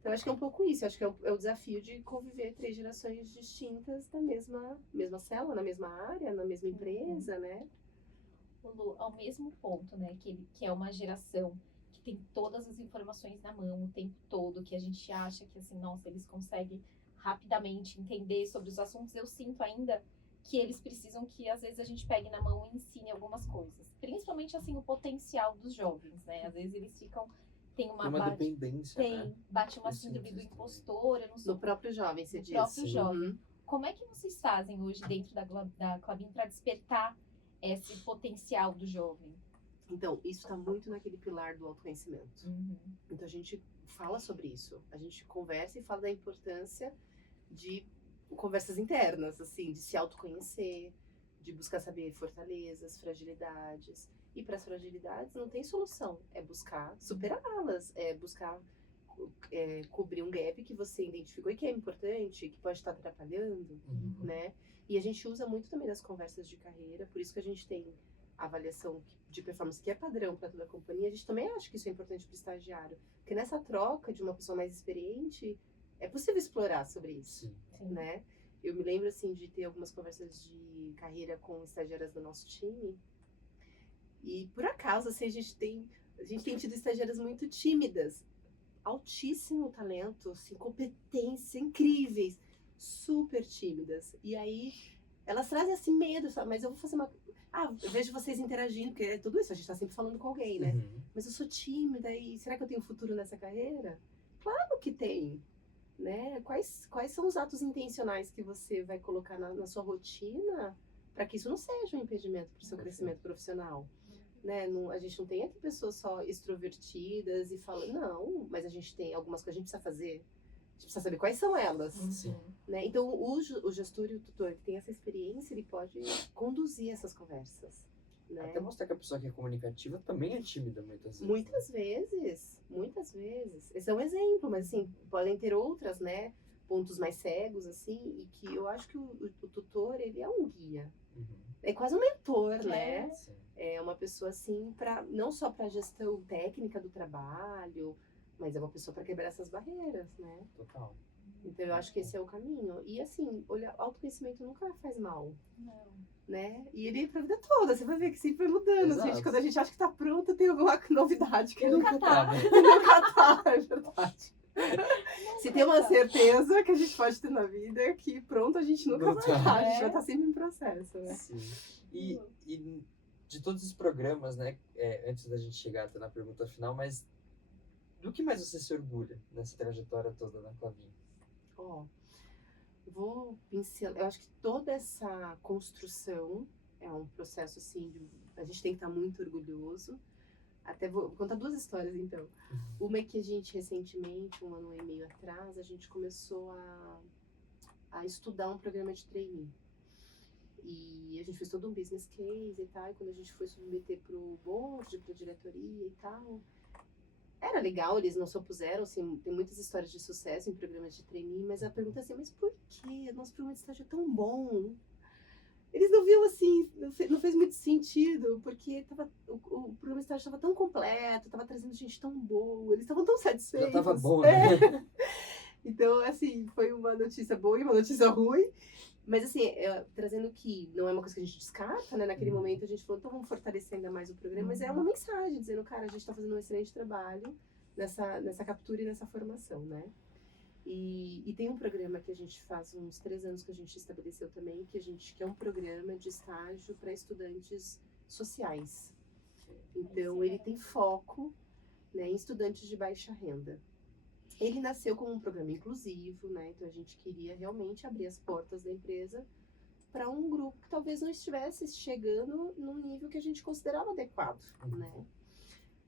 acho que é um pouco isso. Acho que é o desafio de conviver 3 gerações distintas na mesma célula, na mesma área, na mesma empresa, né? Lu, ao mesmo ponto, né, que é uma geração que tem todas as informações na mão o tempo todo, que a gente acha que, assim, nossa, eles conseguem rapidamente entender sobre os assuntos, eu sinto ainda que eles precisam que, às vezes, a gente pegue na mão e ensine algumas coisas. Principalmente, assim, o potencial dos jovens, né? Às vezes eles tem uma dependência, né? Bate uma síndrome do impostor, eu não sei. No próprio jovem, você diz. No próprio jovem. Como é que vocês fazem hoje dentro da Klabin para despertar esse potencial do jovem? Então, isso está muito naquele pilar do autoconhecimento. Então, a gente fala sobre isso. A gente conversa e fala da importância de conversas internas, assim, de se autoconhecer, de buscar saber fortalezas, fragilidades. E para as fragilidades não tem solução. É buscar superá-las, é buscar cobrir um gap que você identificou e que é importante, que pode estar atrapalhando, né? E a gente usa muito também nas conversas de carreira, por isso que a gente tem a avaliação de performance que é padrão para toda a companhia. A gente também acha que isso é importante para o estagiário, porque nessa troca de uma pessoa mais experiente, é possível explorar sobre isso, né? Eu me lembro, assim, de ter algumas conversas de carreira com estagiárias do nosso time, e por acaso, assim, a gente tem tido estagiárias muito tímidas, altíssimo talento, assim, competência, incríveis, super tímidas. E aí elas trazem assim medo, sabe? Mas eu vou fazer uma... eu vejo vocês interagindo, porque é tudo isso, a gente tá sempre falando com alguém, né? Uhum. Mas eu sou tímida e será que eu tenho futuro nessa carreira? Claro que tem, né? Quais são os atos intencionais que você vai colocar na sua rotina para que isso não seja um impedimento para o seu crescimento profissional? Né? Não, a gente não tem aqui pessoas só extrovertidas e falando, não, mas a gente tem algumas coisas que a gente precisa fazer. A gente precisa saber quais são elas. Sim. Né? Então, o gestor e o tutor que tem essa experiência, ele pode conduzir essas conversas. Né? Até mostrar que a pessoa que é comunicativa também é tímida muitas vezes. Muitas vezes. Esse é um exemplo, mas assim, podem ter outras, né? Pontos mais cegos, assim, e que eu acho que o tutor, ele é um guia. Uhum. É quase um mentor, né? Sim. É uma pessoa, assim, não só para a gestão técnica do trabalho, mas é uma pessoa para quebrar essas barreiras, né? Total. Então, eu acho que esse é o caminho. E, assim, autoconhecimento nunca faz mal. Não. Né? E ele é pra vida toda, você vai ver que sempre vai mudando. Exato. Gente, quando a gente acha que tá pronta, tem alguma novidade que Nunca tá, né? nunca tá, é verdade. Se tem uma certeza que a gente pode ter na vida é que pronto, a gente nunca Não vai tá. estar, a gente vai estar sempre em processo, né? Sim. E de todos os programas, né, antes da gente chegar até na pergunta final, mas do que mais você se orgulha nessa trajetória toda na Klabin? Ó, vou pincelar, eu acho que toda essa construção é um processo assim, a gente tem que estar muito orgulhoso. Até vou contar duas histórias então. Uma é que a gente recentemente, 1 ano e meio atrás, a gente começou a estudar um programa de trainee. E a gente fez todo um business case e tal, e quando a gente foi submeter pro board, pra diretoria e tal, era legal, eles não se opuseram, assim, tem muitas histórias de sucesso em programas de trainee, mas a pergunta é assim, mas por que nosso programa de estágio é tão bom? Eles não viam assim, não fez muito sentido, porque o programa de estágio estava tão completo, estava trazendo gente tão boa, eles estavam tão satisfeitos. Já tava bom, né? Então, assim, foi uma notícia boa e uma notícia ruim. Mas, assim, trazendo que não é uma coisa que a gente descarta, né? Naquele momento a gente falou, então vamos fortalecer ainda mais o programa. Mas é uma mensagem dizendo, cara, a gente está fazendo um excelente trabalho nessa captura e nessa formação, né? E tem um programa que a gente faz uns 3 anos que a gente estabeleceu também, que é um programa de estágio para estudantes sociais. Então, ele tem foco, né, em estudantes de baixa renda. Ele nasceu como um programa inclusivo, né? Então a gente queria realmente abrir as portas da empresa para um grupo que talvez não estivesse chegando num nível que a gente considerava adequado, né?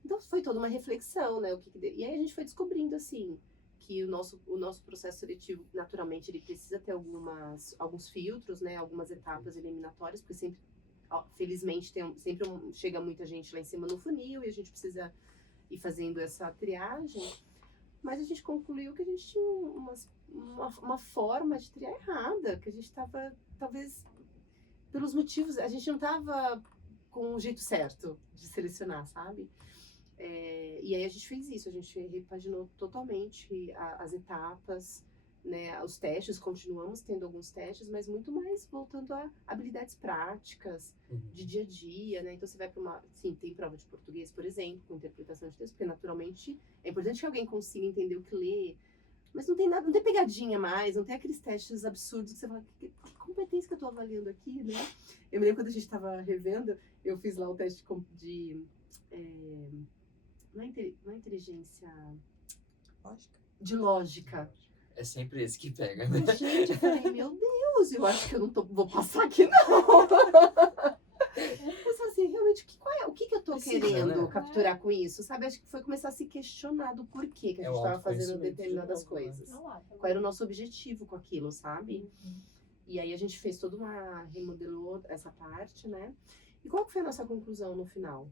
Então foi toda uma reflexão, né? E aí a gente foi descobrindo assim que o nosso processo seletivo, naturalmente, ele precisa ter alguns filtros, né? Algumas etapas eliminatórias, porque sempre, felizmente, sempre chega muita gente lá em cima no funil e a gente precisa ir fazendo essa triagem. Mas a gente concluiu que a gente tinha uma forma de triar errada, que a gente estava, talvez, pelos motivos, a gente não estava com o jeito certo de selecionar, sabe? E aí a gente fez isso, a gente repaginou totalmente as etapas, né? Os testes, continuamos tendo alguns testes, mas muito mais voltando a habilidades práticas, de dia a dia, né? Então você vai para sim, tem prova de português, por exemplo, com interpretação de texto, porque naturalmente é importante que alguém consiga entender o que lê, mas não tem nada, não tem pegadinha mais, não tem aqueles testes absurdos que você fala, que competência que eu tô avaliando aqui, né? Eu me lembro quando a gente estava revendo, eu fiz lá o teste não é inteligência... Lógica. De lógica. É sempre esse que pega, né? Gente, eu falei, meu Deus, eu acho que eu não vou passar aqui, não. Eu falei assim, realmente, o que eu tô Precisa, querendo né? capturar com isso? Sabe, acho que foi começar a se questionar do porquê que a gente estava fazendo determinadas coisas. Qual era o nosso objetivo com aquilo, sabe? E aí a gente fez toda remodelou essa parte, né? E qual que foi a nossa conclusão no final?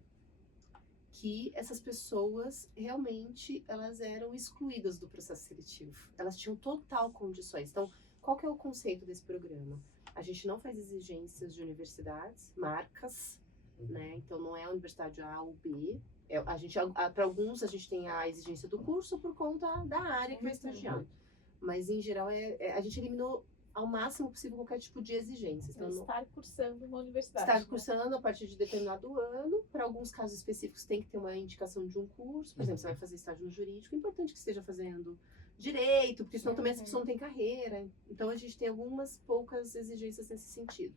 Que essas pessoas realmente elas eram excluídas do processo seletivo. Elas tinham total condições. Então, qual que é o conceito desse programa? A gente não faz exigências de universidades, marcas, né? Então não é a universidade A ou B. Para alguns a gente tem a exigência do curso por conta da área que vai estagiar. Mas em geral a gente eliminou ao máximo possível qualquer tipo de exigência. Então, estar cursando uma universidade. Estar cursando a partir de determinado ano. Para alguns casos específicos tem que ter uma indicação de um curso. Por exemplo, você vai fazer estágio no jurídico. É importante que esteja fazendo direito, porque senão também essa pessoa não tem carreira. Então a gente tem algumas poucas exigências nesse sentido.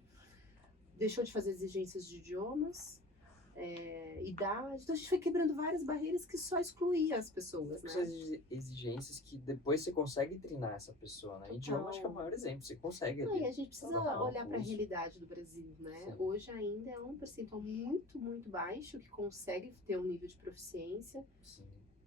Deixou de fazer exigências de idiomas, idade. Então a gente foi quebrando várias barreiras que só excluía as pessoas, né? São exigências que depois você consegue treinar essa pessoa, né? Idioma acho que é o maior exemplo, você consegue Não, ali. e a gente precisa Total, olhar para a uso. realidade do Brasil, né? Sim. Hoje ainda é um percentual muito, muito baixo que consegue ter um nível de proficiência. Sim.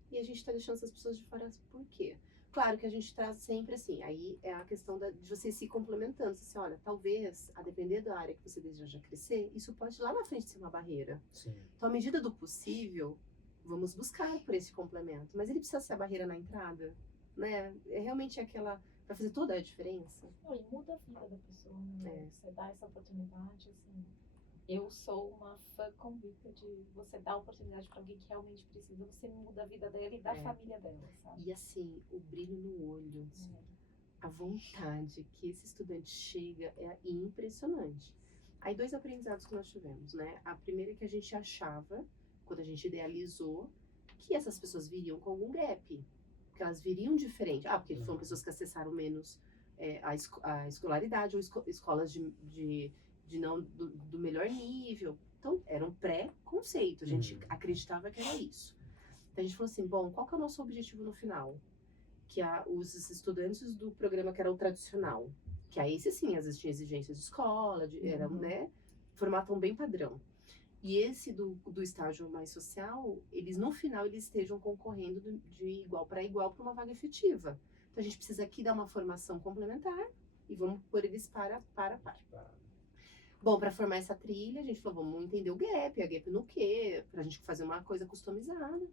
E a gente está deixando essas pessoas de fora por quê? Claro que a gente traz sempre assim, aí é a questão de você se complementando. Assim, olha, talvez, a depender da área que você deseja crescer, isso pode lá na frente ser uma barreira. Sim. Então, à medida do possível, vamos buscar por esse complemento. Mas ele precisa ser a barreira na entrada, né? É realmente aquela, para fazer toda a diferença. Não, e muda a vida da pessoa, né? Você dá essa oportunidade, assim. Eu sou uma fã convicta de você dar oportunidade para alguém que realmente precisa, você muda a vida dela e da família dela, sabe? E assim, o brilho no olho, a vontade que esse estudante chega é impressionante. Aí 2 aprendizados que nós tivemos, né? A primeira é que a gente achava, quando a gente idealizou, que essas pessoas viriam com algum gap, que elas viriam diferente. Ah, porque foram pessoas que acessaram menos a escolaridade ou escolas de não do melhor nível. Então, era um pré-conceito. A gente acreditava que era isso. Então, a gente falou assim, bom, qual que é o nosso objetivo no final? Que os estudantes do programa que era o tradicional, que aí, esse sim, às vezes tinha exigências de escola, era, né, formato bem padrão. E esse do estágio mais social, eles no final eles estejam concorrendo de igual para igual para uma vaga efetiva. Então, a gente precisa aqui dar uma formação complementar e vamos pôr eles para. Bom, para formar essa trilha, a gente falou, vamos entender o gap, a gap no quê? Pra gente fazer uma coisa customizada.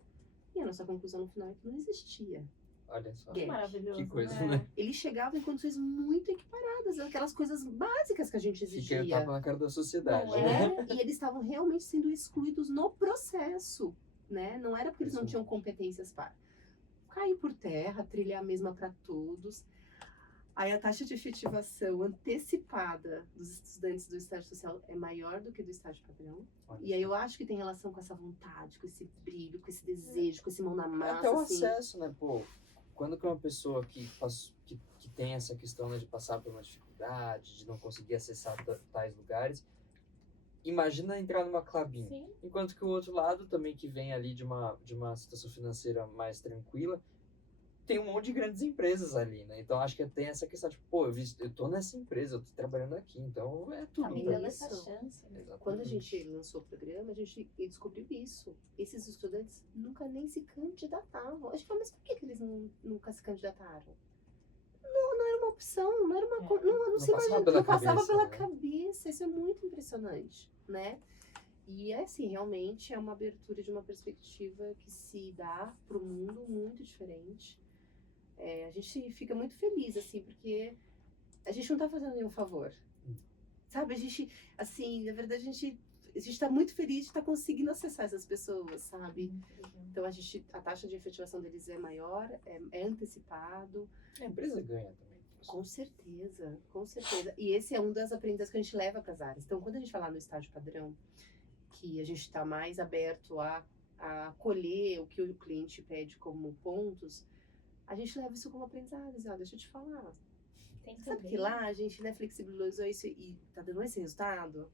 E a nossa conclusão no final é que não existia. Olha só. Gap. Maravilhoso, Que coisa, né? né? Ele chegava em condições muito equiparadas, aquelas coisas básicas que a gente Fica exigia. tapa na cara da sociedade, Não né? é? E eles estavam realmente sendo excluídos no processo, né? Não era porque eles não Isso. tinham competências para cair por terra, trilhar a mesma para todos. Aí a taxa de efetivação antecipada dos estudantes do estágio social é maior do que do estágio padrão. Olha E aí só. eu acho que tem relação com essa vontade, com esse brilho, com esse desejo, com esse mão na massa. Até o assim. acesso, né, pô? Quando que uma pessoa que tem essa questão, né, de passar por uma dificuldade, de não conseguir acessar tais lugares, imagina entrar numa Klabin. Sim. Enquanto que o outro lado também, que vem ali de uma situação financeira mais tranquila, tem um monte de grandes empresas ali, né? Então acho que tem essa questão de, pô, eu tô nessa empresa, eu tô trabalhando aqui, então é tudo. Tá me pra dando mim. essa isso. chance, né? Exatamente. Quando a gente lançou o programa, a gente descobriu isso. Esses estudantes nunca nem se candidatavam. A gente falou, mas por que eles nunca se candidataram? Não era uma opção, não era uma... Não se passava imagina, pela não passava cabeça, pela né? cabeça. Isso é muito impressionante, né? E é assim, realmente é uma abertura de uma perspectiva que se dá para o mundo muito diferente. A gente fica muito feliz, assim, porque a gente não tá fazendo nenhum favor. Sabe, a gente, assim, na verdade a gente tá muito feliz de estar conseguindo acessar essas pessoas, sabe? Então a taxa de efetivação deles é maior, é antecipado. A empresa ganha também. Com certeza, com certeza. E esse é um das aprendizagens que a gente leva para as áreas. Então, quando a gente fala no estágio padrão, que a gente está mais aberto a acolher o que o cliente pede como pontos, a gente leva isso como aprendizado. Diz, deixa eu te falar. Tem Sabe também. que lá a gente, né, flexibilizou isso e tá dando esse resultado?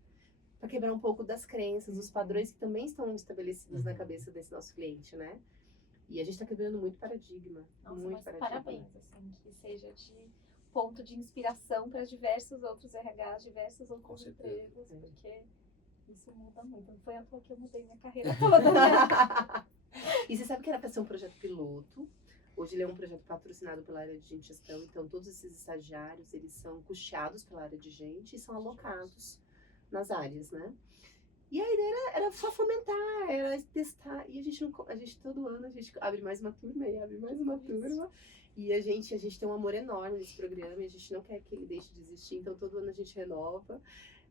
Para quebrar um pouco das crenças, dos padrões que também estão estabelecidos na cabeça desse nosso cliente, né? E a gente tá quebrando muito paradigma. Nossa, muito mas paradigma. parabéns, assim, que seja de ponto de inspiração para diversos outros RHs, diversos outros Com certeza. empregos, porque isso muda muito. Não foi à toa que eu mudei minha carreira toda, né? E você sabe que era para ser um projeto piloto. Hoje ele é um projeto patrocinado pela área de gente e gestão, então todos esses estagiários, eles são custeados pela área de gente e são alocados nas áreas, né? E a ideia era só fomentar, era testar. E a gente todo ano a gente abre mais uma turma e abre mais uma turma. E a gente tem um amor enorme nesse programa e a gente não quer que ele deixe de existir, então todo ano a gente renova.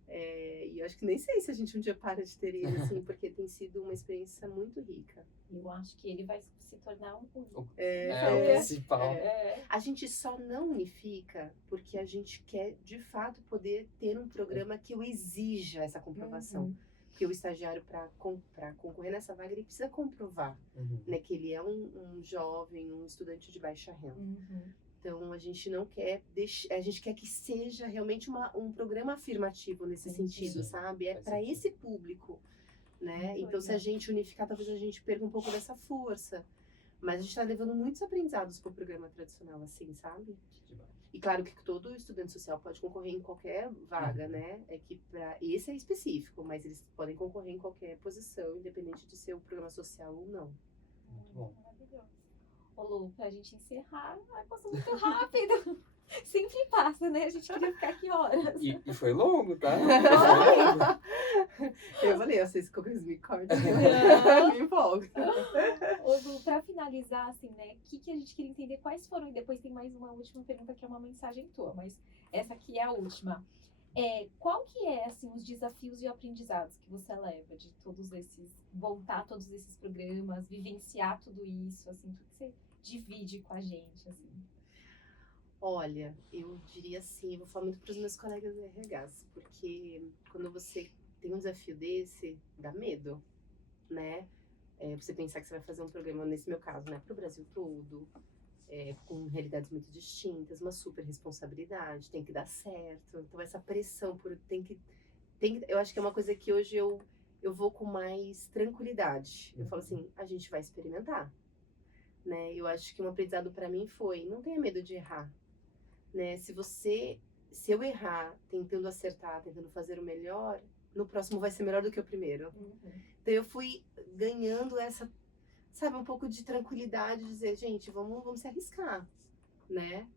E eu acho que nem sei se a gente um dia para de ter ele, assim, porque tem sido uma experiência muito rica. Eu acho que ele vai se tornar um O É. principal. A gente só não unifica porque a gente quer, de fato, poder ter um programa que o exija essa comprovação. Porque o estagiário, para concorrer nessa vaga, ele precisa comprovar, né, que ele é um jovem, um estudante de baixa renda. Então, a gente não quer a gente quer que seja realmente um programa afirmativo nesse sentido, sabe? É para esse público, né? Então, se a gente unificar, talvez a gente perca um pouco dessa força. Mas a gente está levando muitos aprendizados para o programa tradicional, assim, sabe? E claro que todo estudante social pode concorrer em qualquer vaga, né? É que esse é específico, mas eles podem concorrer em qualquer posição, independente de ser um programa social ou não. Muito bom. Maravilhoso. Ô Lu, pra gente encerrar, passou muito rápido. Sempre passa, né? A gente queria ficar aqui horas. E foi longo, tá? Eu falei, vocês coisas me cortam. Me empolgo. Ô Lu, pra finalizar, assim, né? O que a gente queria entender? Quais foram? E depois tem mais uma última pergunta que é uma mensagem tua, mas essa aqui é a última. Qual que é, assim, os desafios e aprendizados que você leva de todos esses, voltar todos esses programas, vivenciar tudo isso, assim, tudo que você divide com a gente, assim? Olha, eu diria assim, eu vou falar muito para os meus colegas da RHs, porque quando você tem um desafio desse, dá medo, né? Você pensar que você vai fazer um programa, nesse meu caso, né, para o Brasil todo, com realidades muito distintas, uma super responsabilidade, tem que dar certo. Então essa pressão por eu acho que é uma coisa que hoje eu vou com mais tranquilidade. Eu falo assim, a gente vai experimentar, né? Eu acho que um aprendizado para mim foi, não tenha medo de errar, né? Se eu errar tentando acertar, tentando fazer o melhor, no próximo vai ser melhor do que o primeiro. Então eu fui ganhando essa, sabe, um pouco de tranquilidade, de dizer, gente, vamos se arriscar, né?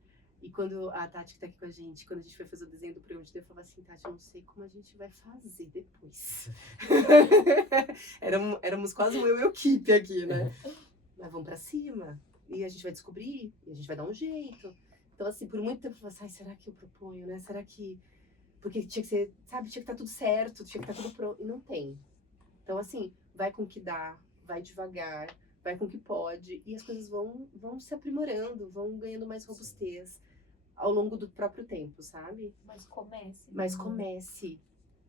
E quando a Tati, que tá aqui com a gente, quando a gente foi fazer o desenho do programa de eu falava assim, Tati, eu não sei como a gente vai fazer depois. Éramos quase um eu-equipe aqui, né? Mas vamos pra cima, e a gente vai descobrir, e a gente vai dar um jeito. Então, assim, por muito tempo eu falei assim, será que eu proponho, né? Será que... Porque tinha que ser, sabe, tinha que estar tudo certo, tinha que estar tudo pronto, e não tem. Então, assim, vai com o que dá, vai devagar, vai com o que pode, e as coisas vão se aprimorando, vão ganhando mais robustez ao longo do próprio tempo, sabe? Mas comece. Mas comece,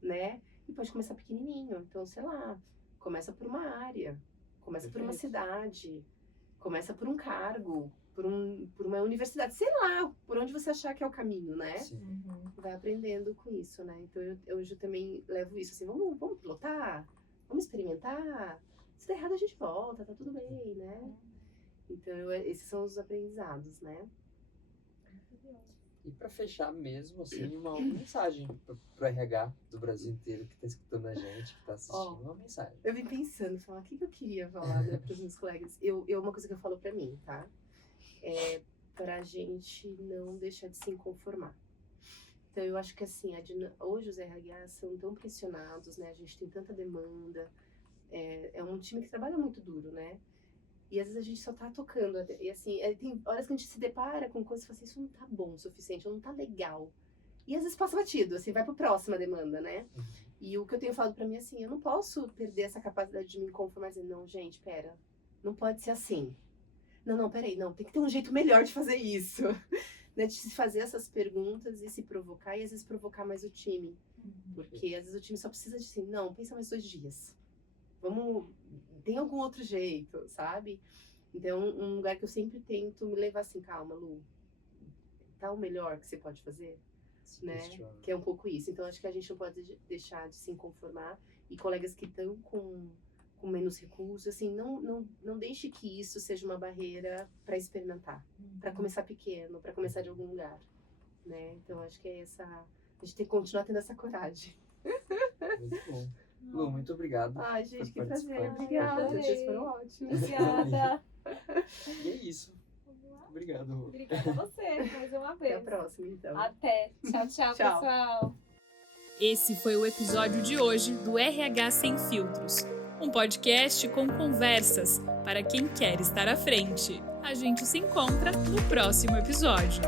né? E pode começar pequenininho, então, sei lá, começa por uma área, começa por uma cidade, começa por um cargo, por uma universidade, sei lá, por onde você achar que é o caminho, né? Vai aprendendo com isso, né? Então, eu hoje também levo isso, assim, vamos pilotar, vamos experimentar, se der errado a gente volta, tá tudo bem, né? Então, esses são os aprendizados, né? E pra fechar mesmo, assim, uma mensagem pro RH do Brasil inteiro que tá escutando a gente, que tá assistindo, uma mensagem. Eu vim pensando, falar, o que eu queria falar, né, pros meus colegas? Uma coisa que eu falo pra mim, tá? É pra gente não deixar de se conformar. Então, eu acho que, assim, hoje os RHs são tão pressionados, né? A gente tem tanta demanda. É um time que trabalha muito duro, né? E às vezes a gente só tá tocando. E assim, tem horas que a gente se depara com coisas e fala assim, isso não tá bom o suficiente, ou não tá legal. E às vezes passa batido, assim, vai pra próxima demanda, né? E o que eu tenho falado pra mim, assim, eu não posso perder essa capacidade de me conformar e dizer, não, gente, pera, não pode ser assim. Não, peraí, não, tem que ter um jeito melhor de fazer isso. Né? De se fazer essas perguntas e se provocar, e às vezes provocar mais o time. Porque às vezes o time só precisa de assim, não, pensa mais 2 dias. Tem algum outro jeito, sabe? Então, um lugar que eu sempre tento me levar assim, calma, Lu, tá o melhor que você pode fazer? Né? Que é um pouco isso. Então, acho que a gente não pode deixar de se conformar. E colegas que estão com menos recursos, assim, não deixe que isso seja uma barreira para experimentar, para começar pequeno, para começar de algum lugar, né? Então, acho que é a gente tem que continuar tendo essa coragem. Muito bom. Lu, muito obrigado. Ai, gente, que prazer. participar. Obrigada. Adorei. Vocês foram ótimos. Obrigada. E é isso. Obrigado, Lu. Obrigada a você, mais uma vez. Até a próxima, então. Até. Tchau, tchau, Tchau. pessoal. Esse foi o episódio de hoje do RH Sem Filtros, um podcast com conversas para quem quer estar à frente. A gente se encontra no próximo episódio.